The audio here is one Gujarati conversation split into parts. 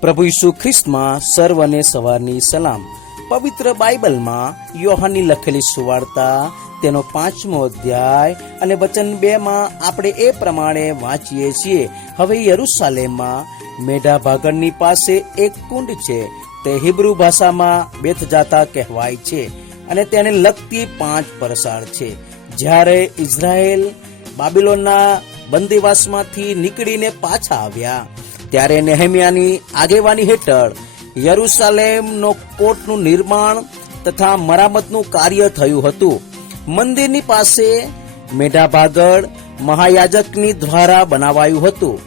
પ્રભુ ઈસુ ખ્રિસ્તમાં સર્વને સવારની સલામ. પવિત્ર બાઇબલમાં યોહાની લખેલી સુવાર્તા, તેનો પાંચમો અધ્યાય અને વચન બે માં આપણે એ પ્રમાણે વાંચીએ છીએ. હવે યરુસાલેમમાં મેઢા ભાગણની પાસે એક કુંડ છે. તે હિબ્રુ ભાષામાં બેથજાતા કહેવાય છે અને તેને લગતી પાંચ પરસાળ છે. જ્યારે ઇઝરાયેલ બાબિલોનના બંદીવાસમાંથી નીકળીને પાછા આવ્યા ત્યારે નેહમિયાની આગેવાની હેઠળ યરુસાલેમનો કોટનું નિર્માણ તથા મરામતનું કાર્ય થયું હતું. મંદિરની પાસે મેઢા ભાગળ મહાયાજકની દ્વારા બનાવાયું હતું.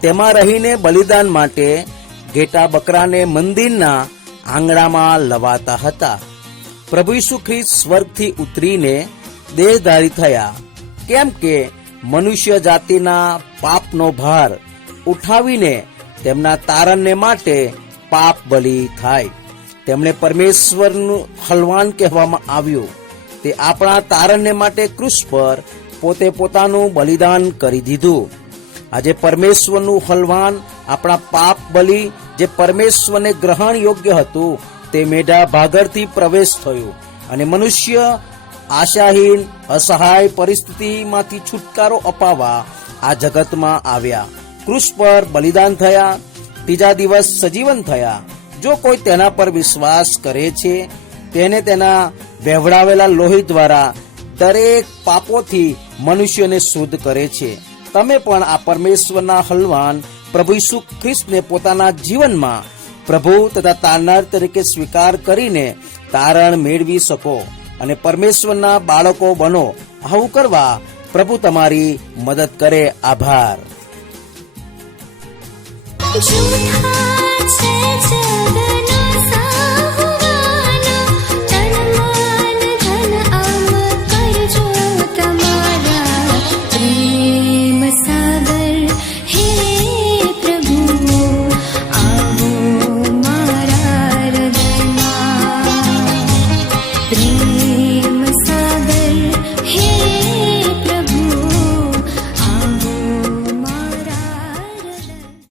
તેમાં રહીને બલિદાન માટે ઘેટા બકરાને મંદિરના આંગણામાં લવાતા હતા. પ્રભુ ઈસુ ખ્રિસ્ત સ્વર્ગથી ઉતરીને દેહધારી થયા. કેમ કે મનુષ્ય જાતિના પાપનો ભાર ઉઠાવીને તેમના તારણને માટે પાપ બલિ થાય. તેમણે પરમેશ્વરનું હલવાન કહેવામાં આવ્યું તે આપણા તારણને માટે ક્રુસ પર પોતે પોતાનું બલિદાન કરી દીધું. આજે પરમેશ્વરનું હલવાન આપણા પાપ બલિ જે પરમેશ્વરને ગ્રહણ યોગ્ય હતું તે મેઢા ભાગરથી પ્રવેશ થયો અને મનુષ્ય આશાહીન અસહાય પરિસ્થિતિમાંથી છુટકારો અપાવવા આ જગતમાં આવ્યા. ક્રુસ પર બલિદાન થયા, ત્રીજા દિવસ સજીવન થયા. જો કોઈ તેના પર વિશ્વાસ કરે છે, તેને તેના વહેવડાવેલા લોહી દ્વારા દરેક પાપોથી મનુષ્યને શુદ્ધ કરે છે. તમે પણ આ પરમેશ્વરના હલવાન પ્રભુ ઈસુ ખ્રિસ્તને પોતાના જીવનમાં પ્રભુ તથા તારનાર તરીકે સ્વીકાર કરીને તારણ મેળવી શકો અને પરમેશ્વરના બાળકો બનો. આવું કરવા પ્રભુ તમારી મદદ કરે. આભાર. you can't say